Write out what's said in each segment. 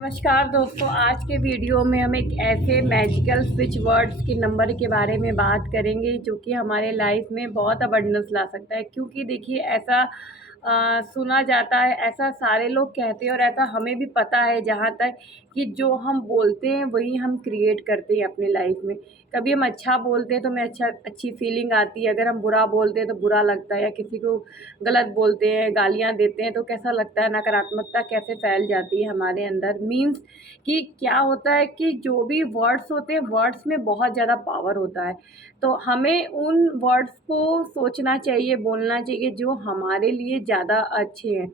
नमस्कार दोस्तों, आज के वीडियो में हम एक ऐसे मैजिकल स्विच वर्ड्स के नंबर के बारे में बात करेंगे जो कि हमारे लाइफ में बहुत अबंडेंस ला सकता है। क्योंकि देखिए ऐसा सुना जाता है, ऐसा सारे लोग कहते हैं और ऐसा हमें भी पता है जहाँ तक कि जो हम बोलते हैं वही हम क्रिएट करते हैं अपनी लाइफ में। कभी हम अच्छा बोलते हैं तो हमें अच्छी फीलिंग आती है, अगर हम बुरा बोलते हैं तो बुरा लगता है, या किसी को गलत बोलते हैं, गालियाँ देते हैं तो कैसा लगता है, नकारात्मकता कैसे फैल जाती है हमारे अंदर। मीन्स कि क्या होता है कि जो भी वर्ड्स होते हैं, वर्ड्स में बहुत ज़्यादा पावर होता है। तो हमें उन वर्ड्स को सोचना चाहिए, बोलना चाहिए जो हमारे लिए ज़्यादा अच्छे हैं।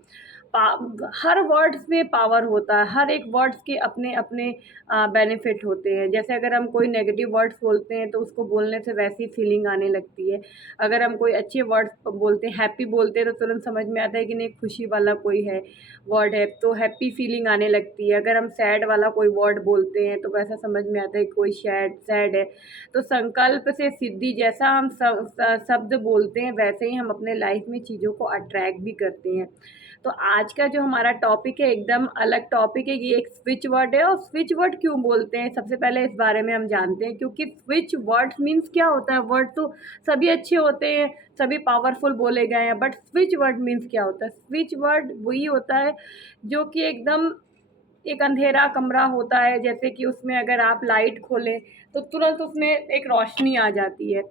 हर वर्ड्स में पावर होता है, हर एक वर्ड्स के अपने अपने बेनिफिट होते हैं। जैसे अगर हम कोई नेगेटिव वर्ड्स बोलते हैं तो उसको बोलने से वैसी फीलिंग आने लगती है। अगर हम कोई अच्छे वर्ड्स बोलते हैं, हैप्पी बोलते हैं, तो तुरंत समझ में आता है कि नहीं, खुशी वाला कोई है वर्ड है तो हैप्पी फीलिंग आने लगती है। अगर हम सैड वाला कोई वर्ड बोलते हैं तो वैसा समझ में आता है कि कोई सैड है। तो संकल्प से सिद्धि, जैसा हम शब्द बोलते हैं वैसे ही हम अपने लाइफ में चीज़ों को अट्रैक्ट भी करते हैं। तो आज का जो हमारा टॉपिक है एकदम अलग टॉपिक है। ये एक स्विच वर्ड है। और स्विच वर्ड क्यों बोलते हैं, सबसे पहले इस बारे में हम जानते हैं। क्योंकि स्विच वर्ड मीन्स क्या होता है, वर्ड तो सभी अच्छे होते हैं, सभी पावरफुल बोले गए हैं, बट स्विच वर्ड मीन्स क्या होता है। स्विच वर्ड वही होता है जो कि एकदम एक अंधेरा कमरा होता है, जैसे कि उसमें अगर आप लाइट खोलें तो तुरंत उसमें एक रोशनी आ जाती है।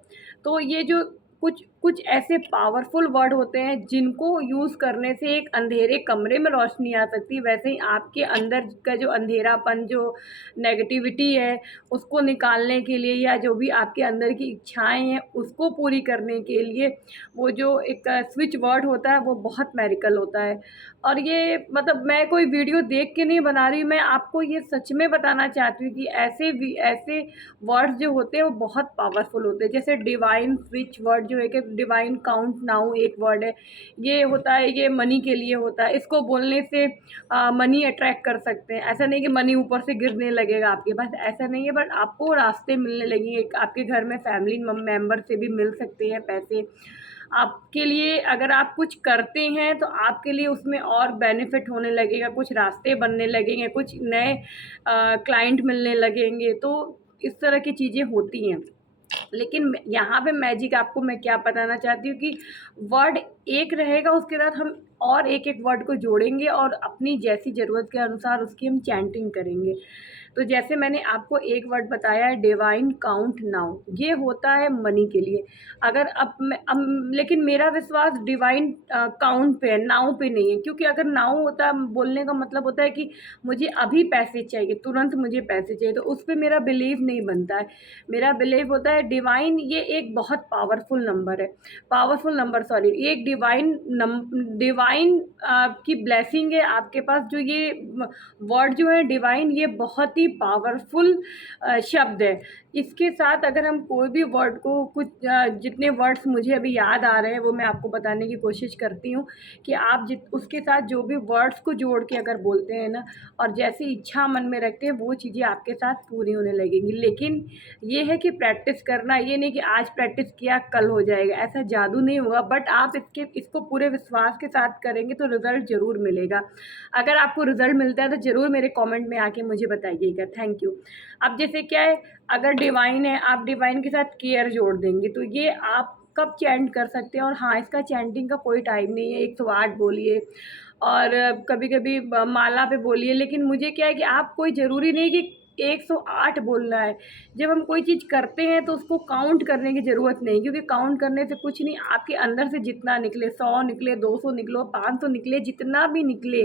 तो ये जो कुछ कुछ ऐसे पावरफुल वर्ड होते हैं जिनको यूज़ करने से एक अंधेरे कमरे में रोशनी आ सकती है, वैसे ही आपके अंदर का जो अंधेरापन, जो नेगेटिविटी है, उसको निकालने के लिए, या जो भी आपके अंदर की इच्छाएं हैं उसको पूरी करने के लिए वो जो एक स्विच वर्ड होता है वो बहुत मैजिकल होता है। और ये मतलब मैं कोई वीडियो देख के नहीं बना रही, मैं आपको ये सच में बताना चाहती हूँ कि ऐसे वर्ड्स जो होते हैं वो बहुत पावरफुल होते हैं। जैसे डिवाइन स्विच वर्ड जो है कि डिवाइन काउंट नाउ एक वर्ड है, ये होता है, ये मनी के लिए होता है। इसको बोलने से मनी अट्रैक्ट कर सकते हैं। ऐसा नहीं कि मनी ऊपर से गिरने लगेगा आपके पास, ऐसा नहीं है, बट आपको रास्ते मिलने लगेंगे। आपके घर में फैमिली मेम्बर से भी मिल सकते हैं पैसे आपके लिए। अगर आप कुछ करते हैं तो आपके लिए उसमें और बेनिफिट होने लगेगा, कुछ रास्ते बनने लगेंगे, कुछ नए क्लाइंट मिलने लगेंगे। तो इस तरह की चीज़ें होती हैं। लेकिन यहाँ पे मैजिक आपको मैं क्या बताना चाहती हूँ कि वर्ड एक रहेगा, उसके साथ हम और एक एक वर्ड को जोड़ेंगे और अपनी जैसी ज़रूरत के अनुसार उसकी हम चैंटिंग करेंगे। तो जैसे मैंने आपको एक वर्ड बताया है, डिवाइन काउंट नाउ, ये होता है मनी के लिए। अगर लेकिन मेरा विश्वास डिवाइन काउंट पे है, नाउ पे नहीं है। क्योंकि अगर नाउ होता, बोलने का मतलब होता है कि मुझे अभी पैसे चाहिए, तुरंत मुझे पैसे चाहिए, तो उस पर मेरा बिलीव नहीं बनता है। मेरा बिलीव होता है डिवाइन, ये एक बहुत पावरफुल नंबर है, पावरफुल नंबर सॉरी, ये एक डिवाइन की ब्लेसिंग है आपके पास। जो ये वर्ड जो है डिवाइन, ये बहुत ही पावरफुल शब्द है। इसके साथ अगर हम कोई भी वर्ड को, कुछ जितने वर्ड्स मुझे अभी याद आ रहे हैं वो मैं आपको बताने की कोशिश करती हूँ कि आप उसके साथ जो भी वर्ड्स को जोड़ के अगर बोलते हैं ना, और जैसी इच्छा मन में रखते हैं, वो चीज़ें आपके साथ पूरी होने लगेंगी। लेकिन ये है कि प्रैक्टिस करना, ये नहीं कि आज प्रैक्टिस किया कल हो जाएगा, ऐसा जादू नहीं होगा। बट आप इसको पूरे विश्वास के साथ करेंगे तो रिज़ल्ट ज़रूर मिलेगा। अगर आपको रिज़ल्ट मिलता है तो ज़रूर मेरे कमेंट में आके मुझे बताइएगा। Thank you. अब जैसे क्या है, अगर डिवाइन है, आप डिवाइन के साथ केयर जोड़ देंगे तो ये आप कब चैंट कर सकते हैं। और हाँ, इसका चैंटिंग का कोई टाइम नहीं है, 108 बोलिए और कभी कभी माला पे बोलिए। लेकिन मुझे क्या है कि आप, कोई ज़रूरी नहीं कि 108 बोलना है। जब हम कोई चीज़ करते हैं तो उसको काउंट करने की ज़रूरत नहीं, क्योंकि काउंट करने से कुछ नहीं, आपके अंदर से जितना निकले, 100 निकले, 200 निकलो, 500 निकले, जितना भी निकले,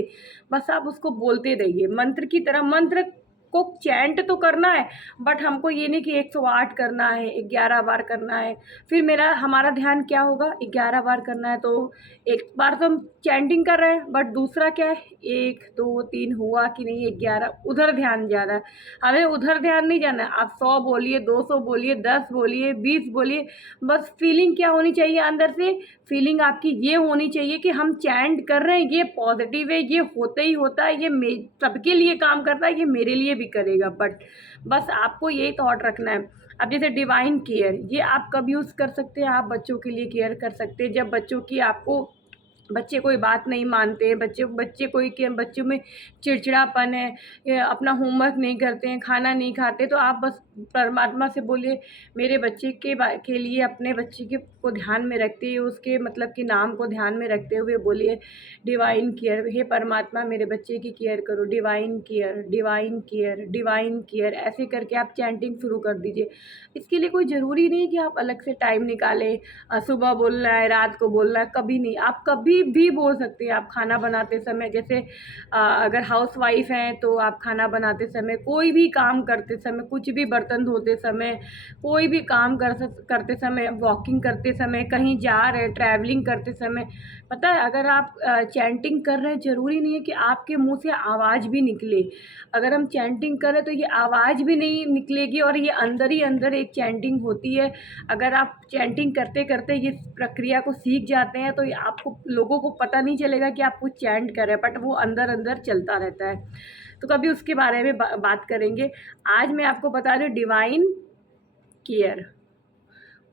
बस आप उसको बोलते रहिए मंत्र की तरह। मंत्र को चैंट तो करना है, बट हमको ये नहीं कि 108 करना है, 11 बार करना है। फिर हमारा ध्यान क्या होगा, 11 बार करना है तो एक बार तो हम चैंटिंग कर रहे हैं, बट दूसरा क्या है, 1 2 3 हुआ कि नहीं, 11, उधर ध्यान जाना है। हमें उधर ध्यान नहीं जाना है। आप 100 बोलिए, 200 बोलिए, 10 बोलिए, 20 बोलिए, बस फीलिंग क्या होनी चाहिए अंदर से, फीलिंग आपकी ये होनी चाहिए कि हम चैंट कर रहे हैं, ये पॉजिटिव है, ये होते ही होता है, ये सबके लिए काम करता है, ये मेरे लिए भी करेगा। बट बस आपको यही थॉट रखना है। अब जैसे डिवाइन केयर, ये आप कब यूज़ कर सकते हैं, आप बच्चों के लिए केयर कर सकते हैं। जब बच्चों की आपको बच्चे कोई बात नहीं मानते हैं, बच्चे कोई के बच्चों में चिड़चिड़ापन है, या अपना होमवर्क नहीं करते हैं, खाना नहीं खाते, तो आप बस परमात्मा से बोलिए मेरे बच्चे के लिए, अपने बच्चे के को ध्यान में रखते हुए, उसके मतलब कि नाम को ध्यान में रखते हुए बोलिए डिवाइन केयर, हे परमात्मा मेरे बच्चे की केयर करो, divine care, divine care, divine care, ऐसे करके आप चैंटिंग शुरू कर दीजिए। इसके लिए कोई ज़रूरी नहीं कि आप अलग से टाइम निकालें, सुबह बोलना है, रात को बोलना है, कभी नहीं, आप कभी भी बोल सकते हैं। आप खाना बनाते समय, जैसे अगर हाउसवाइफ हैं तो आप खाना बनाते समय, कोई भी काम करते समय, कुछ भी बर्तन धोते समय, कोई भी काम करते समय, वॉकिंग करते समय, कहीं जा रहे, ट्रैवलिंग करते समय, पता है अगर आप चैंटिंग कर रहे हैं, ज़रूरी नहीं है कि आपके मुंह से आवाज़ भी निकले। अगर हम चैंटिंग करें तो ये आवाज़ भी नहीं निकलेगी, और ये अंदर ही अंदर एक चैंटिंग होती है। अगर आप चैंटिंग करते करते ये प्रक्रिया को सीख जाते हैं तो ये आपको, लोगों को पता नहीं चलेगा कि आप कुछ चैंट कर रहे हैं, बट वो अंदर अंदर चलता रहता है। तो कभी उसके बारे में बात करेंगे। आज मैं आपको बता रही हूँ डिवाइन केयर।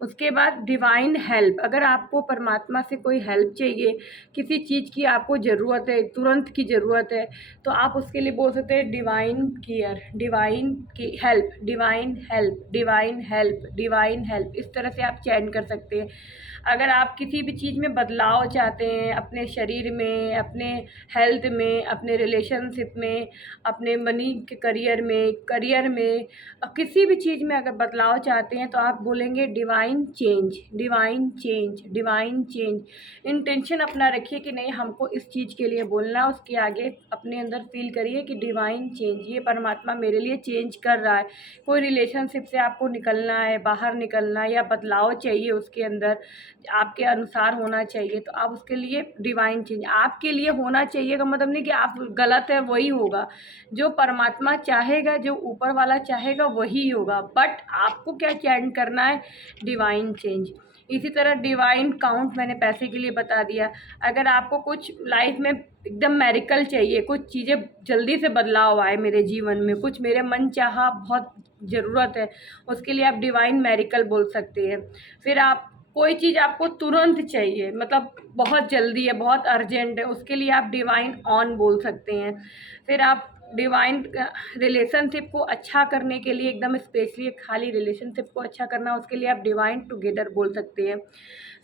उसके बाद डिवाइन हेल्प। अगर आपको परमात्मा से कोई हेल्प चाहिए, किसी चीज़ की आपको ज़रूरत है, तुरंत की ज़रूरत है, तो आप उसके लिए बोल सकते हैं डिवाइन केयर, डिवाइन की help, divine help, divine help, divine help. इस तरह से आप चैंट कर सकते हैं। अगर आप किसी भी चीज़ में बदलाव चाहते हैं, अपने शरीर में, अपने हेल्थ में, अपने रिलेशनशिप में, अपने मनी के करियर में, किसी भी चीज़ में अगर बदलाव चाहते हैं तो आप बोलेंगे divine change, divine change, divine change. Intention अपना रखिए कि नहीं हमको इस चीज़ के लिए बोलना, उसके आगे अपने अंदर फील करिए कि डिवाइन चेंज, ये परमात्मा मेरे लिए चेंज कर रहा है। कोई रिलेशनशिप से आपको निकलना है, बाहर निकलना है, या बदलाव चाहिए उसके अंदर, आपके अनुसार होना चाहिए, तो आप उसके लिए डिवाइन चेंज, आपके लिए होना चाहिए का मतलब नहीं कि आप गलत है वही होगा। जो परमात्मा चाहेगा, जो ऊपर वाला चाहेगा वही होगा, बट आपको क्या चैंट करना है, डिवाइन चेंज। इसी तरह डिवाइन काउंट मैंने पैसे के लिए बता दिया। अगर आपको कुछ लाइफ में एकदम मेरिकल चाहिए, कुछ चीज़ें जल्दी से बदलाव आए मेरे जीवन में, कुछ मेरे मन चाहा बहुत ज़रूरत है, उसके लिए आप डिवाइन मेरिकल बोल सकते हैं। फिर आप कोई चीज़ आपको तुरंत चाहिए, मतलब बहुत जल्दी है, बहुत अर्जेंट है, उसके लिए आप डिवाइन ऑन बोल सकते हैं। फिर आप डिवाइन रिलेशनशिप को अच्छा करने के लिए, एकदम स्पेशली खाली रिलेशनशिप को अच्छा करना, उसके लिए आप डिवाइन टुगेदर बोल सकते हैं।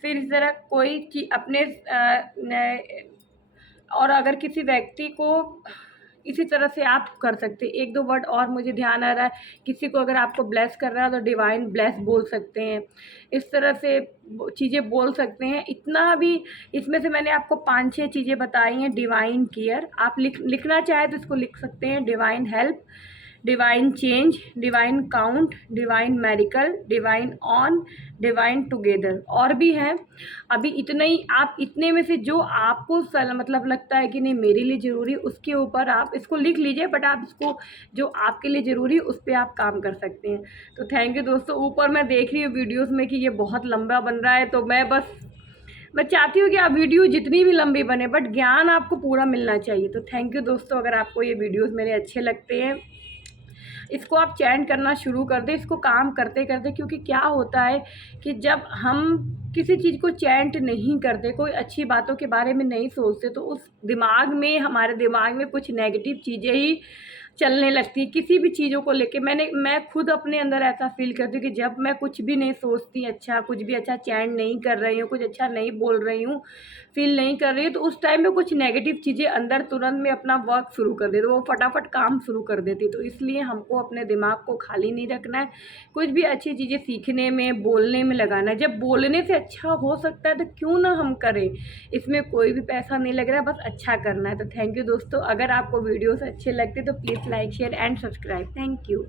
फिर इस तरह कोई चीज़ अपने और अगर किसी व्यक्ति को इसी तरह से आप कर सकते हैं। एक दो वर्ड और मुझे ध्यान आ रहा है, किसी को अगर आपको ब्लेस कर रहा है तो डिवाइन ब्लेस बोल सकते हैं। इस तरह से चीज़ें बोल सकते हैं। इतना भी, इसमें से मैंने आपको 5-6 चीज़ें बताई हैं। डिवाइन केयर आप लिखना चाहे तो इसको लिख सकते हैं, divine help, divine change, divine count, divine miracle, divine on, divine together, और भी हैं। अभी इतना ही, आप इतने में से जो आपको मतलब लगता है कि नहीं मेरे लिए ज़रूरी, उसके ऊपर आप इसको लिख लीजिए, बट आप इसको जो आपके लिए ज़रूरी उस पर आप काम कर सकते हैं। तो थैंक यू दोस्तों। ऊपर मैं देख रही हूँ वीडियोज़ में कि ये बहुत लंबा बन रहा है, तो मैं चाहती हूँ कि आप वीडियो जितनी भी लंबी बने, बट ज्ञान आपको पूरा मिलना चाहिए। तो थैंक यू दोस्तों। अगर आपको ये वीडियोज़ मेरे अच्छे लगते हैं, इसको आप चैंट करना शुरू कर दें, इसको काम करते करते, क्योंकि क्या होता है कि जब हम किसी चीज़ को चैंट नहीं करते, कोई अच्छी बातों के बारे में नहीं सोचते, तो उस दिमाग में, हमारे दिमाग में कुछ नेगेटिव चीज़ें ही चलने लगती है किसी भी चीज़ों को लेके। मैं खुद अपने अंदर ऐसा फील करती हूँ कि जब मैं कुछ भी नहीं सोचती अच्छा, कुछ भी अच्छा चैंट नहीं कर रही हूँ, कुछ अच्छा नहीं बोल रही हूँ, फील नहीं कर रही हूँ, तो उस टाइम में कुछ नेगेटिव चीज़ें अंदर तुरंत में अपना वर्क शुरू कर देती, वो फटाफट काम शुरू कर देती। तो इसलिए हमको अपने दिमाग को खाली नहीं रखना है, कुछ भी अच्छी चीज़ें सीखने में, बोलने में लगाना है। जब बोलने से अच्छा हो सकता है तो क्यों ना हम करें, इसमें कोई भी पैसा नहीं लग रहा है, बस अच्छा करना है। तो थैंक यू दोस्तों। अगर आपको वीडियोस अच्छे लगते तो please like, share and subscribe. Thank you.